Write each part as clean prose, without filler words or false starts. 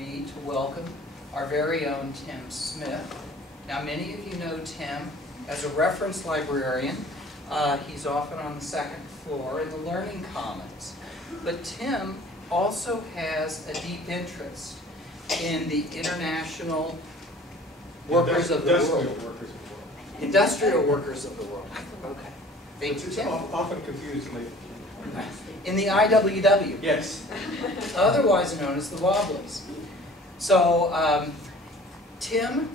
me to welcome our very own Tim Smith. Now, many of you know Tim as a reference librarian. He's often on the second floor in the Learning Commons. But Tim also has a deep interest in the international workers of the world. Industrial workers of the world. Okay. Thank you, Tim. Often confused lately. In the IWW. Yes. Otherwise known as the Wobblies. So, Tim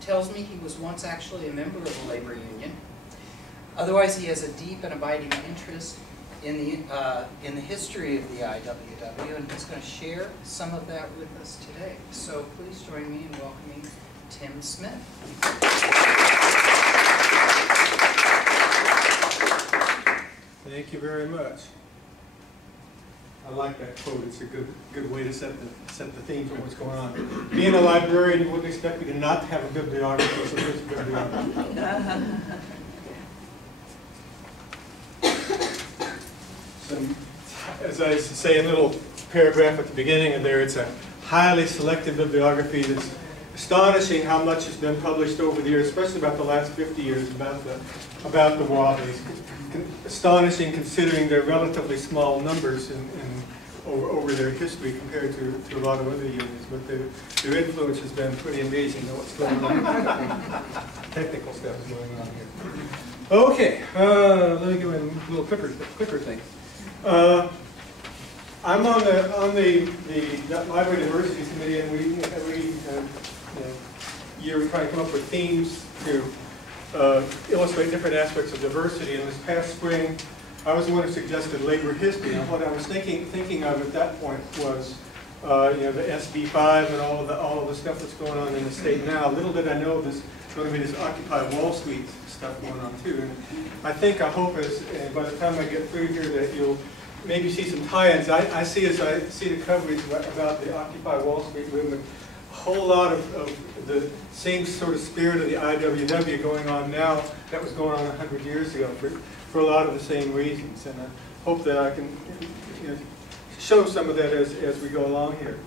tells me he was once actually a member of a labor union. Otherwise, he has a deep and abiding interest in the history of the IWW, and he's going to share some of that with us today. So please join me in welcoming Tim Smith. Thank you very much. I like that quote. It's a good way to set the theme for what's going on. Being a librarian, you wouldn't expect me to not have a bibliography, so here's a bibliography. As I say, a little paragraph at the beginning of there, it's a highly selective bibliography that's astonishing how much has been published over the years, especially about the last 50 years about the Wobblies. Astonishing considering their relatively small numbers over their history compared to a lot of other unions, but their influence has been pretty amazing. You know what's going on? Technical stuff is going on here. Okay, let me give a little quicker thing. I'm on the Library Diversity Committee, and we every year we try to come up with themes to illustrate different aspects of diversity. And this past spring, I was the one who suggested labor history. And what I was thinking of at that point was the SB 5 and all of the stuff that's going on in the state now. Little did I know there's going to be this Occupy Wall Street stuff going on too. And I hope by the time I get through here that you'll maybe see some tie-ins. I see the coverage about the Occupy Wall Street movement, a whole lot of the same sort of spirit of the IWW going on now that was going on 100 years ago for a lot of the same reasons. And I hope that I can show some of that as we go along here.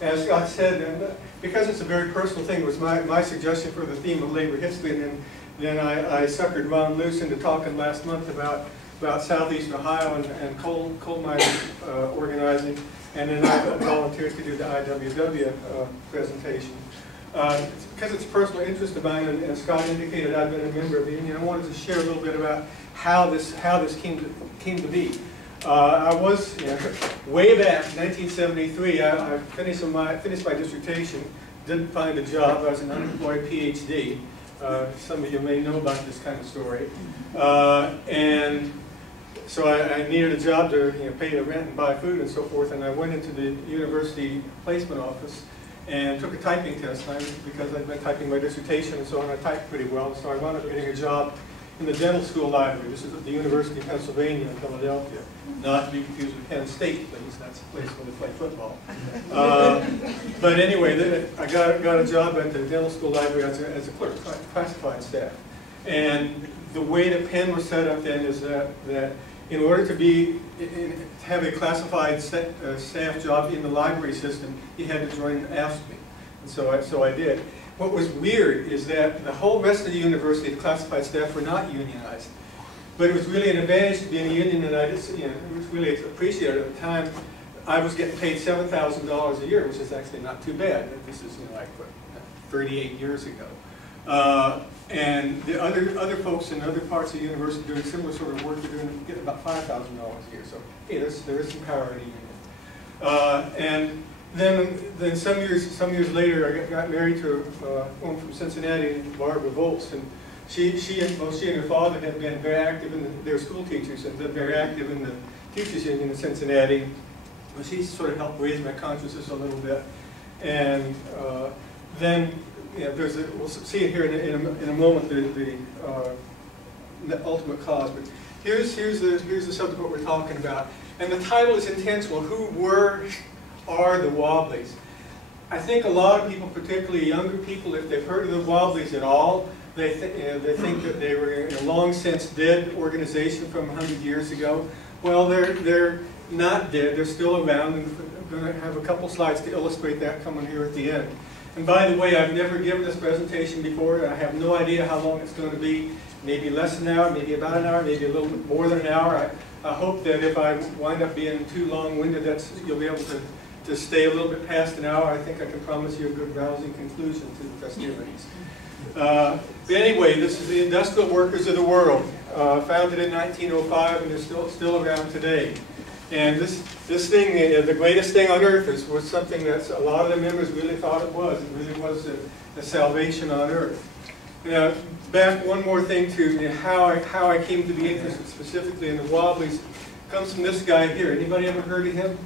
As Scott said, and because it's a very personal thing, it was my suggestion for the theme of labor history, and then I suckered Ron Luce into talking last month about Southeastern Ohio and coal mining organizing, and then I volunteered to do the IWW presentation. Because it's a personal interest of mine, and Scott indicated I've been a member of the union, I wanted to share a little bit about how this came to be. I was, way back in 1973, I finished my dissertation, didn't find a job. I was an unemployed PhD. Some of you may know about this kind of story. And so I needed a job to pay the rent and buy food and so forth, and I went into the university placement office and took a typing test. Because I'd been typing my dissertation and so on, I typed pretty well, so I wound up getting a job in the dental school library. This is at the University of Pennsylvania in Philadelphia. Not to be confused with Penn State, please. That's a place where they play football. But anyway, I got a job at the dental school library as a clerk, classified staff. And the way that Penn was set up then is that in order to have a classified staff job in the library system, you had to join AFSCME. And so I did. What was weird is that the whole rest of the university, the classified staff, were not unionized. But it was really an advantage to being a union, and it was really appreciated at the time. I was getting paid $7,000 a year, which is actually not too bad. This is like what, 38 years ago. And the other folks in other parts of the university doing similar sort of work are getting about $5,000 a year. So hey, there is some power in the union. And then some years later, I got married to a woman from Cincinnati, Barbara Volz, and she and her father had been very active they were school teachers and been very active in the teachers union in Cincinnati. Well, she sort of helped raise my consciousness a little bit, and then we'll see it here in a moment the ultimate cause. But here's the subject what we're talking about, and the title is intentional. Who are the Wobblies? I think a lot of people, particularly younger people, if they've heard of the Wobblies at all, they think that they were a long since dead organization from 100 years ago. Well, they're not dead. They're still around. And going to have a couple slides to illustrate that coming here at the end. And by the way, I've never given this presentation before. I have no idea how long it's going to be. Maybe less than an hour, maybe about an hour, maybe a little bit more than an hour. I hope that if I wind up being too long-winded, you'll be able to stay a little bit past an hour. I think I can promise you a good rousing conclusion to the festivities. But anyway, this is the Industrial Workers of the World, founded in 1905, and they're still around today. And this thing, the greatest thing on earth, was something that a lot of the members really thought it was. It really was the salvation on earth. Now, back one more thing to how I came to be interested specifically in the Wobblies comes from this guy here. Anybody ever heard of him?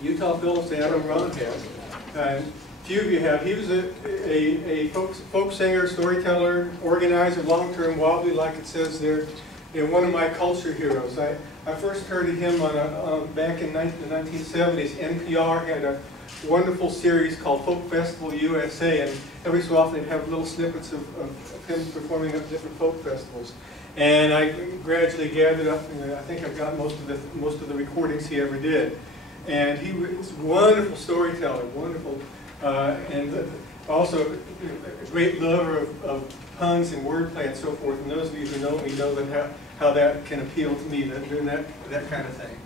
Utah Phillips, Adam Ron has. Few of you have. He was a folk singer, storyteller, organizer, long-term Wobbly, like it says there. One of my culture heroes. I first heard of him back in the 1970s. NPR had a wonderful series called Folk Festival USA, and every so often they'd have little snippets of him performing at different folk festivals. And I gradually gathered up, and I think I've got most of the recordings he ever did. And he was a wonderful storyteller, wonderful, and also a great lover of puns and wordplay and so forth. And those of you who know me know that how that can appeal to me, doing that kind of thing.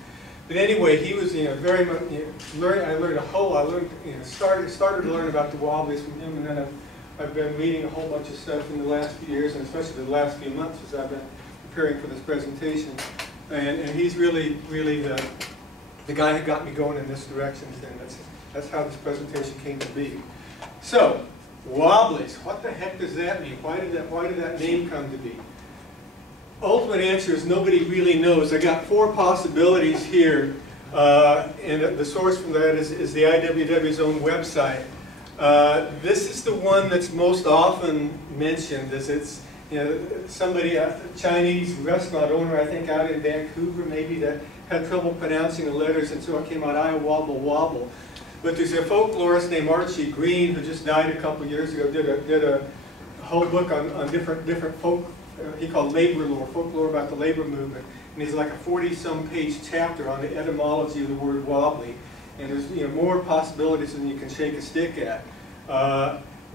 But anyway, he was very much I learned a whole. I learned started to learn about the Wobblies from him, and then I've been reading a whole bunch of stuff in the last few years, and especially the last few months as I've been preparing for this presentation. And he's really the guy who got me going in this direction. And that's how this presentation came to be. So, Wobblies. What the heck does that mean? Why did that name come to be? Ultimate answer is nobody really knows. I got 4 possibilities here, and the source from that is the IWW's own website. This is the one that's most often mentioned. It's somebody, a Chinese restaurant owner, I think out in Vancouver maybe, that had trouble pronouncing the letters, and so it came out I wobble wobble. But there's a folklorist named Archie Green who just died a couple years ago. Did a whole book on different folk. He called labor lore, folklore about the labor movement, and he's like a 40-some page chapter on the etymology of the word wobbly. And there's more possibilities than you can shake a stick at.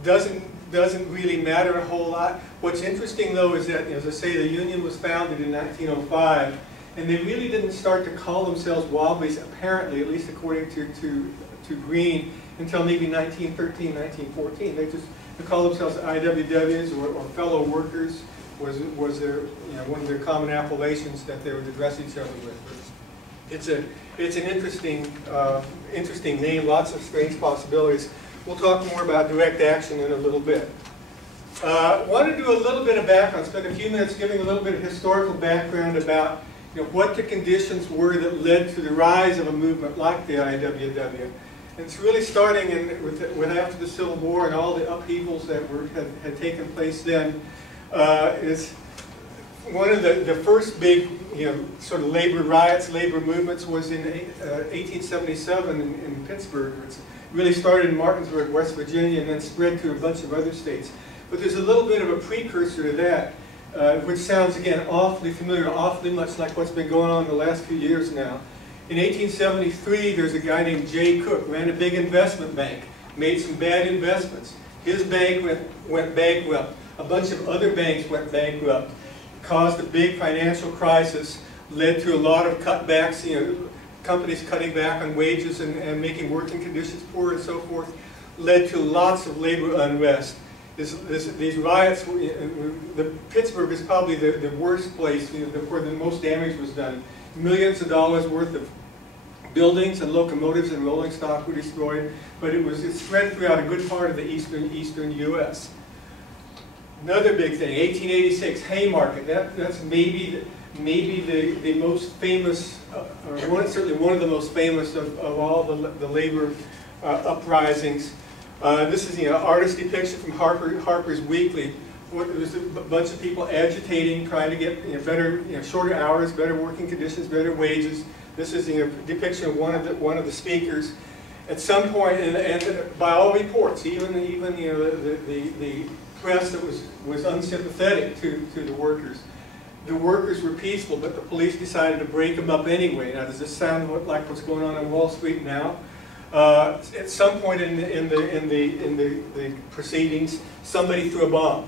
Doesn't really matter a whole lot. What's interesting though is that, as I say, the union was founded in 1905, and they really didn't start to call themselves Wobblies, apparently, at least according to Green, until maybe 1913, 1914. They called themselves IWWs or fellow workers. Was their one of their common appellations that they would address each other with. It's an interesting name. Lots of strange possibilities. We'll talk more about direct action in a little bit. Want to do a little bit of background. Spend a few minutes giving a little bit of historical background about what the conditions were that led to the rise of a movement like the IWW. And it's really starting with after the Civil War and all the upheavals that had taken place then. It's one of the first big, sort of labor riots, labor movements was in 1877 in Pittsburgh. It really started in Martinsburg, West Virginia, and then spread to a bunch of other states. But there's a little bit of a precursor to that, which sounds, again, awfully familiar, awfully much like what's been going on in the last few years now. In 1873, there's a guy named Jay Cook, ran a big investment bank, made some bad investments. His bank went bankrupt. A bunch of other banks went bankrupt, caused a big financial crisis, led to a lot of cutbacks, companies cutting back on wages and making working conditions poor and so forth, led to lots of labor unrest. These riots, Pittsburgh is probably the worst place where the most damage was done. Millions of dollars worth of buildings and locomotives and rolling stock were destroyed, but it spread throughout a good part of the eastern U.S. Another big thing, 1886, Haymarket. That's maybe the most famous, or certainly one of the most famous of all the labor uprisings. This is an artist depiction from Harper's Weekly. There was a bunch of people agitating, trying to get better, shorter hours, better working conditions, better wages. This is a depiction of one of the speakers. At some point, and by all reports, even the press that was unsympathetic to the workers, the workers were peaceful, but the police decided to break them up anyway. Now, does this sound like what's going on Wall Street now? At some point in the proceedings, somebody threw a bomb,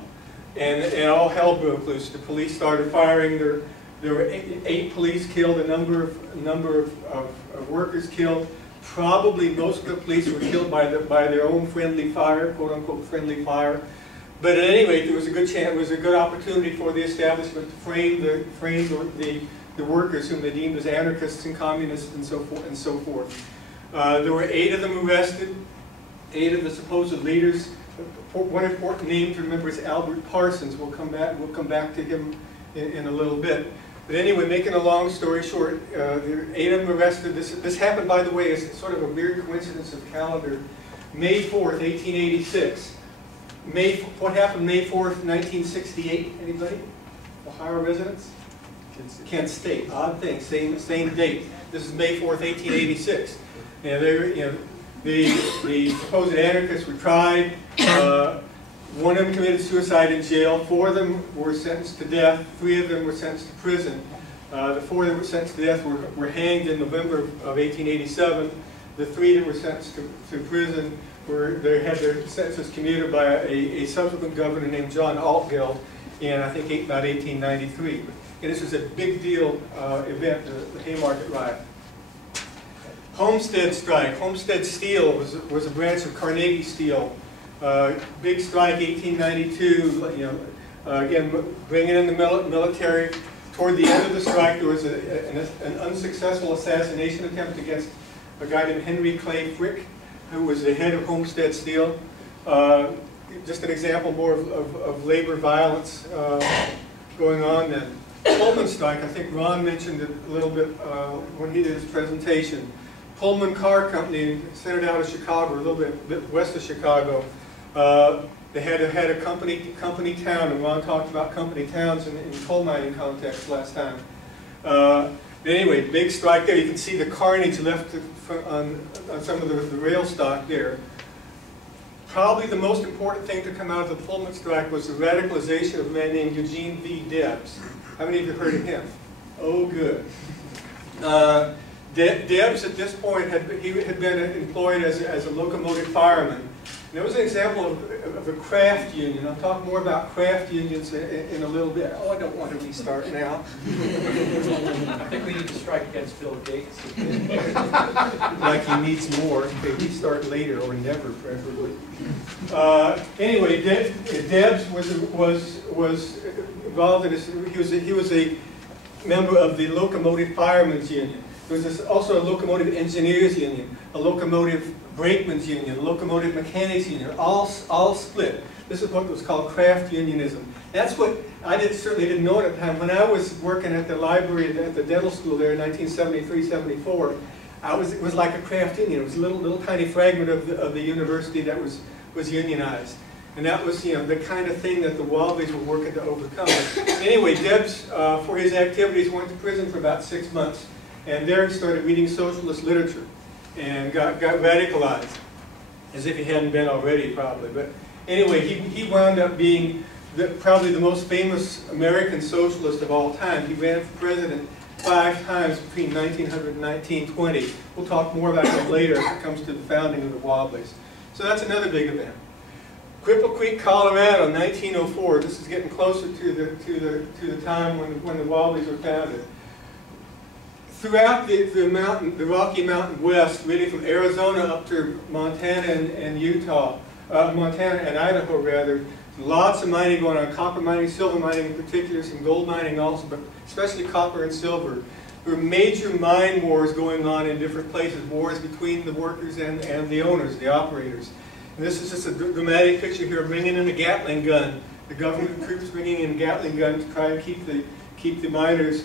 and all hell broke loose. The police started firing. There were 8 police killed, a number of workers killed. Probably most of the police were killed by their own friendly fire, quote unquote friendly fire. But at any rate, there was a good chance, it was a good opportunity for the establishment to frame the workers whom they deemed as anarchists and communists and so forth. There were 8 of them arrested, 8 of the supposed leaders. One important name to remember is Albert Parsons. We'll come back to him in a little bit. But anyway, making a long story short, there were 8 of them arrested. This happened, by the way, as sort of a weird coincidence of calendar. May 4th, 1886. What happened May 4th, 1968? Anybody? Ohio residents? Kent State. Odd thing. Same date. This is May 4th, 1886. And the supposed anarchists were tried. One of them committed suicide in jail. 4 of them were sentenced to death. 3 of them were sentenced to prison. The 4 that were sentenced to death were hanged in November of 1887. The 3 that were sentenced to prison they had their sentences commuted by a subsequent governor named John Altgeld in, I think, about 1893. And this was a big deal event, the Haymarket Riot. Homestead Strike. Homestead Steel was a branch of Carnegie Steel. Big strike, 1892. Again, bringing in the military. Toward the end of the strike, there was an unsuccessful assassination attempt against a guy named Henry Clay Frick, who was the head of Homestead Steel. Just an example more of labor violence going on then. Pullman strike, I think Ron mentioned it a little bit when he did his presentation. Pullman Car Company, centered out of Chicago, a little bit west of Chicago. They had a company town, and Ron talked about company towns in coal mining context last time. Anyway, big strike there. You can see the carnage left on some of the rail stock there. Probably the most important thing to come out of the Pullman strike was the radicalization of a man named Eugene V. Debs. How many of you heard of him? Oh, good. Debs at this point had been employed as a locomotive fireman. And that was an example of a craft union. I'll talk more about craft unions in a little bit. Oh, I don't want to restart now. I think we need to strike against Bill Gates. Like he needs more. Okay, restart later or never, preferably. Anyway, Debs was involved in this. He was a member of the Locomotive Firemen's Union. There was also a Locomotive Engineers Union, a Locomotive Brakemen's Union, a Locomotive Mechanics Union, all split. This is what was called craft unionism. That's what I certainly didn't know at the time. When I was working at the library at the dental school there in 1973-74, it was like a craft union. It was a little tiny fragment of the university that was unionized. And that was, the kind of thing that the Wobblies were working to overcome. Anyway, Debs, for his activities, went to prison for about 6 months. And there he started reading socialist literature and got radicalized, as if he hadn't been already, probably. But anyway, he wound up being probably the most famous American socialist of all time. He ran for president 5 times between 1900 and 1920. We'll talk more about him later as it comes to the founding of the Wobblies. So that's another big event. Cripple Creek, Colorado, 1904. This is getting closer to the time when the Wobblies were founded. Throughout the Rocky Mountain West, really from Arizona up to Montana and Utah, Montana and Idaho rather, lots of mining going on, copper mining, silver mining in particular, some gold mining also, but especially copper and silver. There were major mine wars going on in different places, wars between the workers and the owners, the operators. And this is just a dramatic picture here of bringing in a Gatling gun. The government troops bringing in a Gatling gun to try and keep the miners,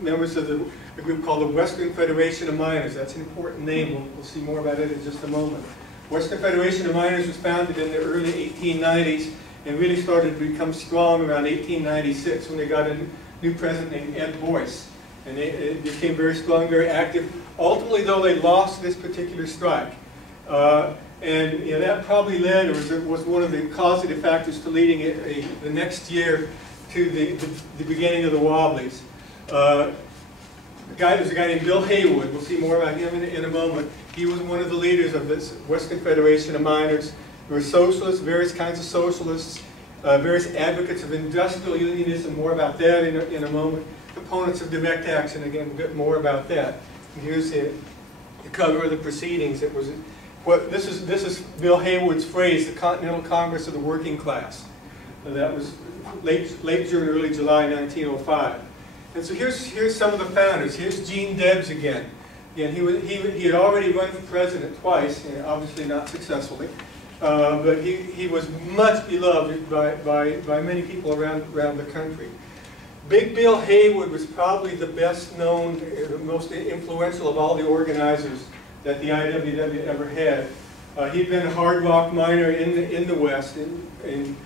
members of a group called the Western Federation of Miners. That's an important name. We'll see more about it in just a moment. Western Federation of Miners was founded in the early 1890s and really started to become strong around 1896 when they got a new president named Ed Boyce. And it became very strong, very active. Ultimately, though, they lost this particular strike. And that probably led, or was one of the causative factors to leading the next year to the beginning of the Wobblies. There's a guy named Bill Haywood. We'll see more about him in a moment. He was one of the leaders of this Western Federation of Miners. There were socialists, various kinds of socialists, various advocates of industrial unionism, more about that in a moment. Opponents of direct action, again, a bit more about that. And here's the cover of the proceedings. It was this is Bill Haywood's phrase, the Continental Congress of the Working Class. That was late June, early July 1905. And so here's some of the founders. Here's Gene Debs again. Again, he had already run for president twice, and obviously not successfully. But he was much beloved by many people around the country. Big Bill Haywood was probably the best known, the most influential of all the organizers that the IWW ever had. He'd been a hard rock miner in the West, in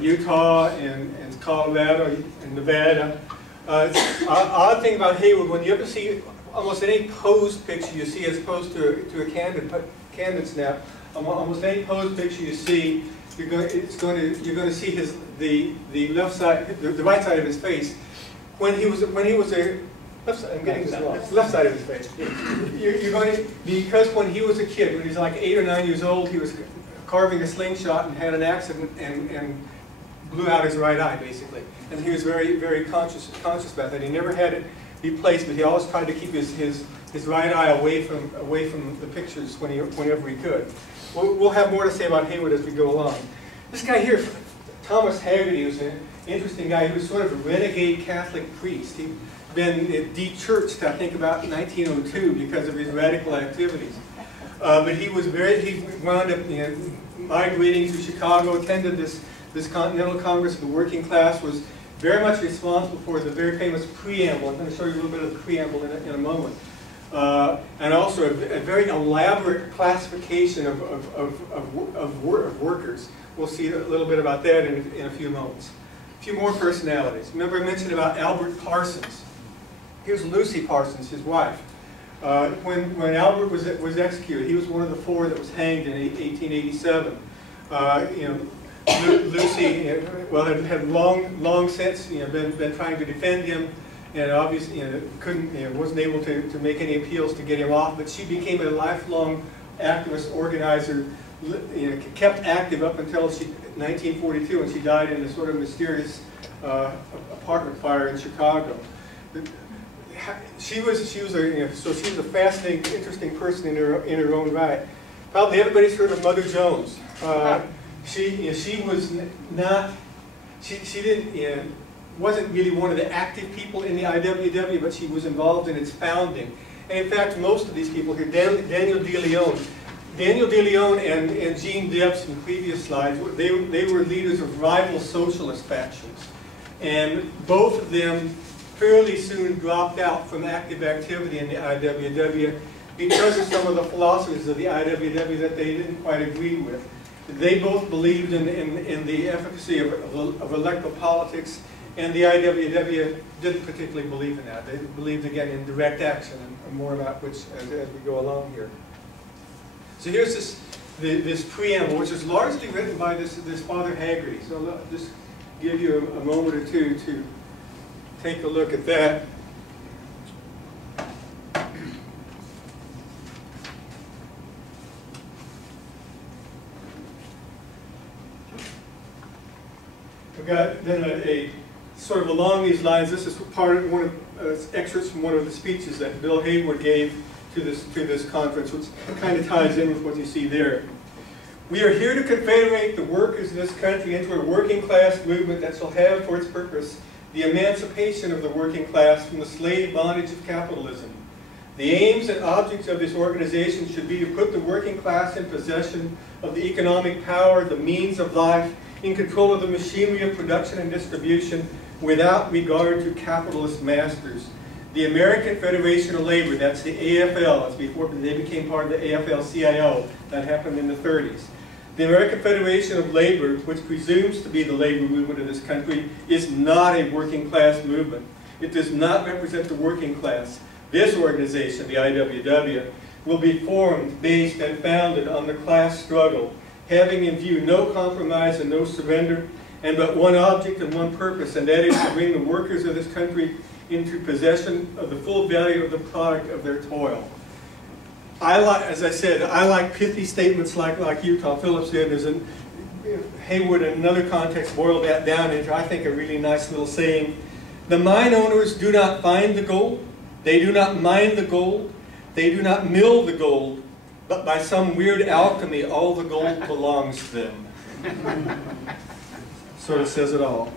Utah and Colorado and Nevada. Odd thing about Haywood, when you ever see almost any posed picture you see as opposed to a candid snap, almost any posed picture you see, you're going to see the left side, the right side of his face. When he was a left side, I'm getting this wrong. It's the left side of his face. You're going to, because when he was a kid, when he was like 8 or 9 years old, he was carving a slingshot and had an accident and blew out his right eye, basically. And he was very conscious about that. He never had it replaced, but he always tried to keep his right eye away from the pictures whenever he could. We'll have more to say about Haywood as we go along. This guy here, Thomas Haggerty, was an interesting guy. He was sort of a renegade Catholic priest. He'd been de-churched, I think, about 1902 because of his radical activities. But he wound up migrating to Chicago, attended this Continental Congress of the Working Class, was very much responsible for the very famous preamble. I'm going to show you a little bit of the preamble in a moment. And also a very elaborate classification of workers. We'll see a little bit about that in a few moments. A few more personalities. Remember I mentioned about Albert Parsons. Here's Lucy Parsons, his wife. When Albert was executed, he was one of the 4 that was hanged in 1887. Lucy, had long since been trying to defend him, and obviously wasn't able to make any appeals to get him off. But she became a lifelong activist organizer, kept active up until 1942, when she died in a sort of mysterious apartment fire in Chicago. She was a fascinating, interesting person in her own right. Probably everybody's heard of Mother Jones. She was not. She didn't. Wasn't really one of the active people in the IWW, but she was involved in its founding. And in fact, most of these people here, Daniel De Leon and Gene Debs in previous slides, they were leaders of rival socialist factions. And both of them fairly soon dropped out from active activity in the IWW because of some of the philosophies of the IWW that they didn't quite agree with. They both believed in the efficacy of electoral politics, and the IWW didn't particularly believe in that. They believed, again, in direct action, and more about which as we go along here. So here's this preamble, which is largely written by this Father Haggerty. So I'll just give you a moment or two to take a look at that. I've got then a sort of along these lines. This is part of one of excerpts from one of the speeches that Bill Haywood gave to this conference, which kind of ties in with what you see there. We are here to confederate the workers of this country into a working class movement that shall have for its purpose the emancipation of the working class from the slave bondage of capitalism. The aims and objects of this organization should be to put the working class in possession of the economic power, the means of life, in control of the machinery of production and distribution, without regard to capitalist masters. The American Federation of Labor, that's the AFL, that's before they became part of the AFL-CIO, that happened in the 30s. The American Federation of Labor, which presumes to be the labor movement of this country, is not a working class movement. It does not represent the working class. This organization, the IWW, will be formed, based, and founded on the class struggle, having in view no compromise and no surrender, and but one object and one purpose, and that is to bring the workers of this country into possession of the full value of the product of their toil. As I said, I like pithy statements like Utah Phillips did. There's Haywood in another context boiled that down into, I think, a really nice little saying. The mine owners do not find the gold, they do not mine the gold, they do not mill the gold, but by some weird alchemy, all the gold belongs to them. Sort of says it all.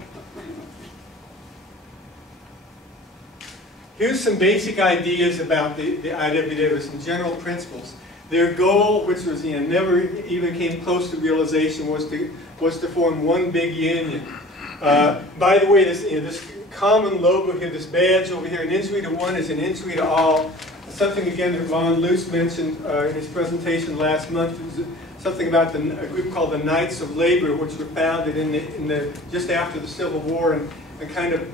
Here's some basic ideas about the IWW, some general principles. Their goal, which was never even came close to realization, was to form one big union. By the way, this common logo here, this badge over here, an injury to one is an injury to all. Something again that Ron Luce mentioned in his presentation last month was something about a group called the Knights of Labor, which were founded just after the Civil War and kind of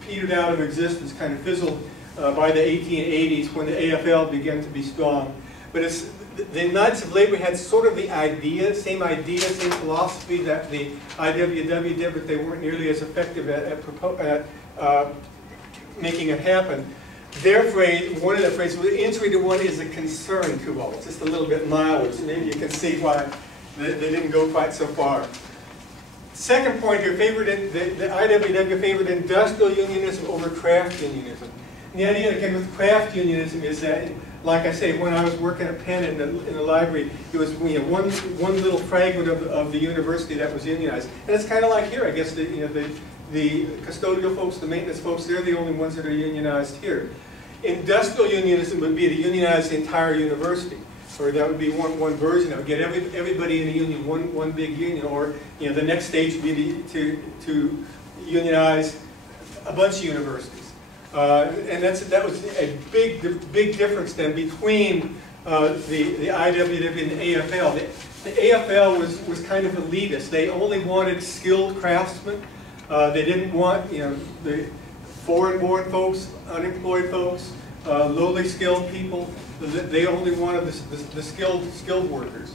petered out of existence, kind of fizzled by the 1880s when the AFL began to be strong. But the Knights of Labor had sort of the same philosophy that the IWW did, but they weren't nearly as effective at making it happen. Their phrase, one of their phrases, was injury to one is a concern to all. It's just a little bit milder, so maybe you can see why they didn't go quite so far. Second point here, the IWW favored industrial unionism over craft unionism. And the idea, again, with craft unionism is that, like I say, when I was working at Penn in the library, it was one little fragment of the university that was unionized. And it's kind of like here, I guess, the custodial folks, the maintenance folks, they're the only ones that are unionized here. Industrial unionism would be to unionize the entire university. Or that would be one version of it. Get everybody in a union, one big union. Or the next stage would be to unionize a bunch of universities. And that was a big difference then between the IWW and the AFL. The AFL was kind of elitist. They only wanted skilled craftsmen. They didn't want the foreign-born folks, unemployed folks, lowly skilled people. They only wanted the skilled workers.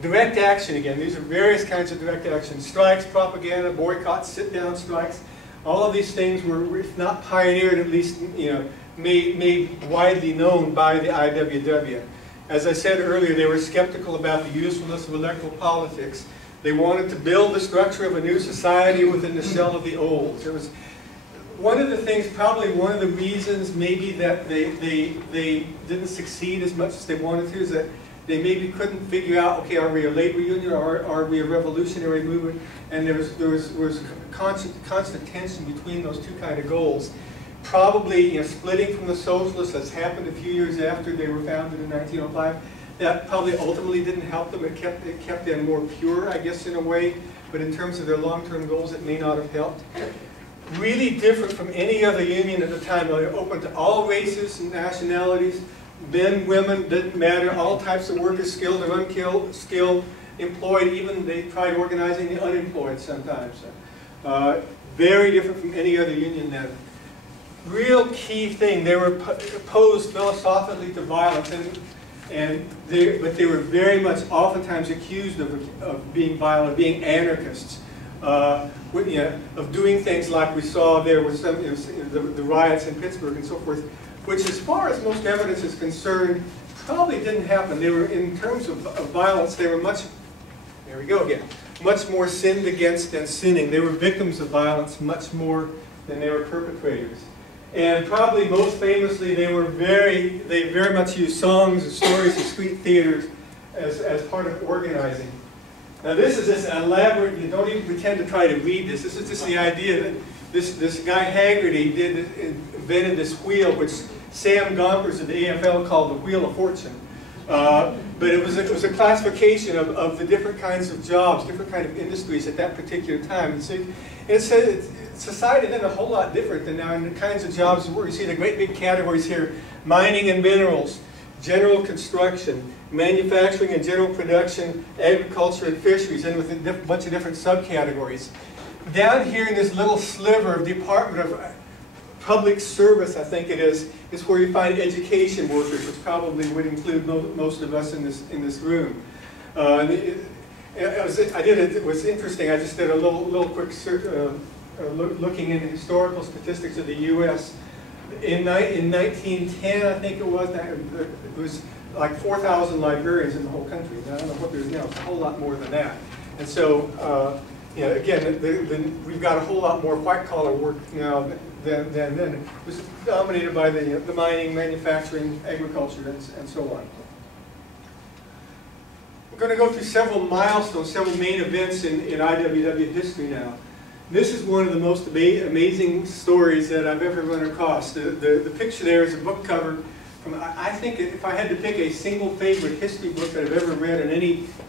Direct action, again, these are various kinds of direct action. Strikes, propaganda, boycotts, sit-down strikes. All of these things were, if not pioneered, at least made widely known by the IWW. As I said earlier, they were skeptical about the usefulness of electoral politics. They wanted to build the structure of a new society within the shell of the old. It was one of the things, probably one of the reasons maybe that they didn't succeed as much as they wanted to, is that they maybe couldn't figure out, okay, are we a labor union or are we a revolutionary movement? And there was constant tension between those two kind of goals. Probably splitting from the socialists, that's happened a few years after they were founded in 1905. That probably ultimately didn't help them. It kept them more pure, I guess, in a way. But in terms of their long-term goals, it may not have helped. Really different from any other union at the time. They were open to all races and nationalities. Men, women, didn't matter. All types of workers, skilled or unskilled, employed. Even they tried organizing the unemployed sometimes. Very different from any other union then. Real key thing, they were opposed philosophically to violence, but they were very much oftentimes accused of being violent, being anarchists, of doing things like we saw there with some the riots in Pittsburgh and so forth, which, as far as most evidence is concerned, probably didn't happen. They were, in terms of violence, they were much more sinned against than sinning. They were victims of violence much more than they were perpetrators. And probably most famously, they very much used songs and stories and street theaters as part of organizing. Now this is just elaborate, you don't even pretend to try to read this. This is just the idea that this guy Haggerty invented this wheel, which Sam Gompers of the AFL called the Wheel of Fortune. But it was a classification of the different kinds of jobs, different kind of industries at that particular time. And so society then a whole lot different than now in the kinds of jobs where you see the great big categories here: mining and minerals, general construction, manufacturing and general production, agriculture and fisheries, and with a bunch of different subcategories. Down here in this little sliver of Department of Public Service, I think it is where you find education workers, which probably would include most of us in this room. It was interesting. I just did a little quick looking into historical statistics of the U.S. In 1910, I think it was like 4,000 librarians in the whole country. Now, I don't know what there's now. It's a whole lot more than that. And so, again, we've got a whole lot more white-collar work now than then. It was dominated by the mining, manufacturing, agriculture, and so on. We're going to go through several milestones, several main events in IWW history now. This is one of the most amazing stories that I've ever run across. The picture there is a book cover from, I think if I had to pick a single favorite history book that I've ever read on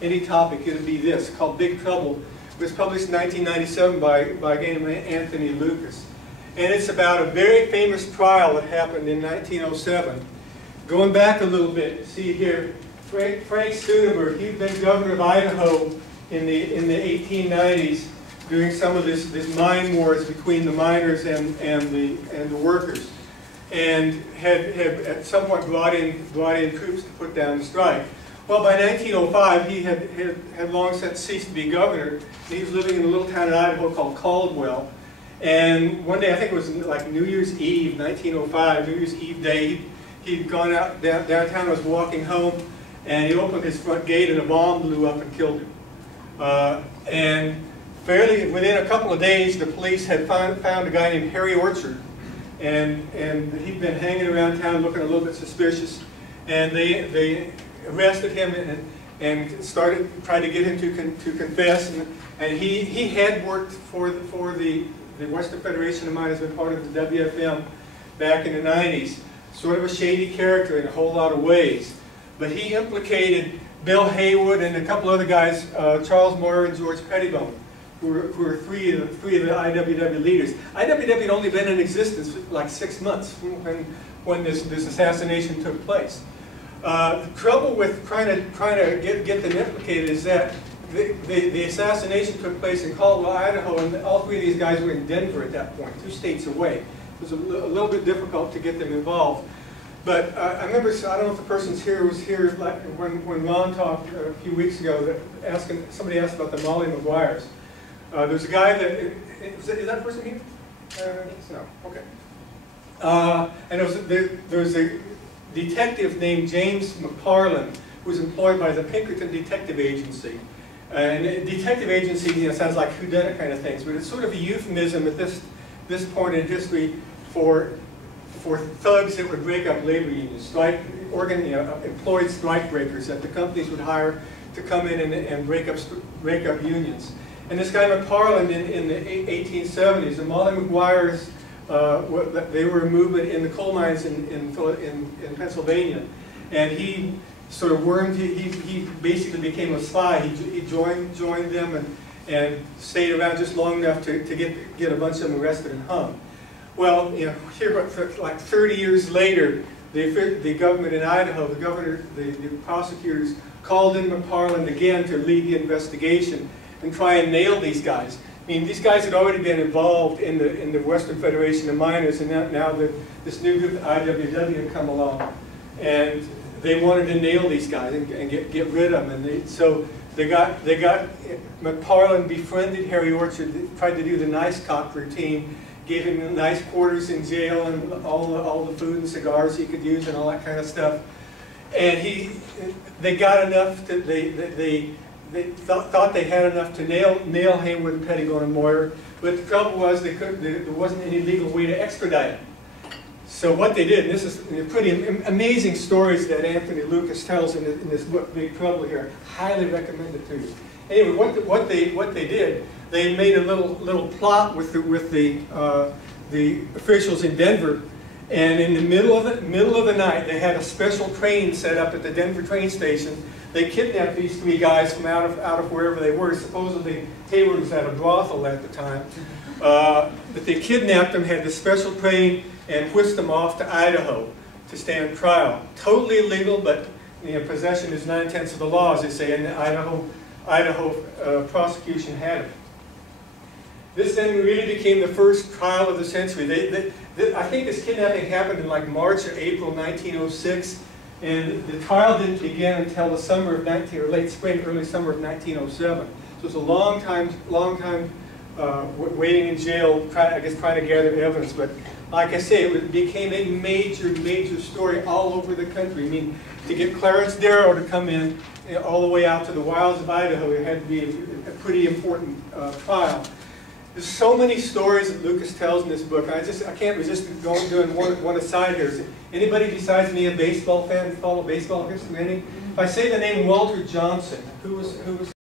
any topic, it would be this, called Big Trouble. It was published in 1997 by a guy named Anthony Lucas. And it's about a very famous trial that happened in 1907. Going back a little bit, see here, Frank Studeberg, he'd been governor of Idaho in the 1890s, doing some of this mine wars between the miners and the workers, and had at some point brought in troops to put down the strike. Well, by 1905, he had long since ceased to be governor, and he was living in a little town in Idaho called Caldwell. And one day, I think it was like New Year's Eve, 1905, New Year's Eve day, he'd gone out downtown, was walking home, and he opened his front gate and a bomb blew up and killed him. And fairly within a couple of days, the police had found a guy named Harry Orchard, and he'd been hanging around town looking a little bit suspicious, and they arrested him and tried to get him to confess, and he had worked for the Western Federation of Miners, been part of the WFM back in the 90s, sort of a shady character in a whole lot of ways. But he implicated Bill Haywood and a couple other guys, Charles Moyer and George Pettibone, who were three of the IWW leaders. IWW had only been in existence for like 6 months when this assassination took place. The trouble with trying to get them implicated is that the assassination took place in Caldwell, Idaho, and all three of these guys were in Denver at that point, 2 states away. It was a little bit difficult to get them involved. But I remember, I don't know if the person's here, was here like when Ron talked a few weeks ago, somebody asked about the Molly Maguires. There's a guy that, is that person here? No, okay. And there was a detective named James McParland who was employed by the Pinkerton Detective Agency. And a detective agency, sounds like whodunit kind of things, but it's sort of a euphemism at this point in history for thugs that would break up labor unions, employed strike breakers that the companies would hire to come in and break up unions. And this guy McParland in the 1870s, the Molly Maguires, they were a movement in the coal mines in Pennsylvania, and he sort of he basically became a spy. He joined them and stayed around just long enough to get a bunch of them arrested and hung. Well, here, like 30 years later, the government in Idaho, the prosecutors called in McParland again to lead the investigation and try and nail these guys. I mean, these guys had already been involved in the Western Federation of Miners, and now this new group, IWW, had come along, and they wanted to nail these guys and get rid of them. And so they got McParland befriended Harry Orchard, tried to do the nice cop routine, gave him nice quarters in jail and all the food and cigars he could use and all that kind of stuff. And they got enough to, they thought they had enough to nail Haywood and Pettibone and Moyer, but the trouble was there wasn't any legal way to extradite him. So what they did, and this is pretty amazing stories that Anthony Lucas tells in this book, Big Trouble here. Highly recommend it to you. Anyway, what they did, they made a little plot with the officials in Denver, and in the middle of the night, they had a special train set up at the Denver train station. They kidnapped these 3 guys from out of wherever they were. Supposedly, Hayward was at a brothel at the time. But they kidnapped them, had this special train, and whisked them off to Idaho to stand trial. Totally illegal, but possession is 9/10 of the law, as they say, and the Idaho prosecution had it. This then really became the first trial of the century. I think this kidnapping happened in like March or April 1906. And the trial didn't begin until the summer of or late spring, early summer of 1907. So it's a long time waiting in jail, trying to gather evidence. But like I say, it became a major story all over the country. I mean, to get Clarence Darrow to come in all the way out to the wilds of Idaho, it had to be a pretty important trial. There's so many stories that Lucas tells in this book. I can't resist doing one aside here. Is anybody besides me a baseball fan? Follow baseball history? Any? If I say the name Walter Johnson, who was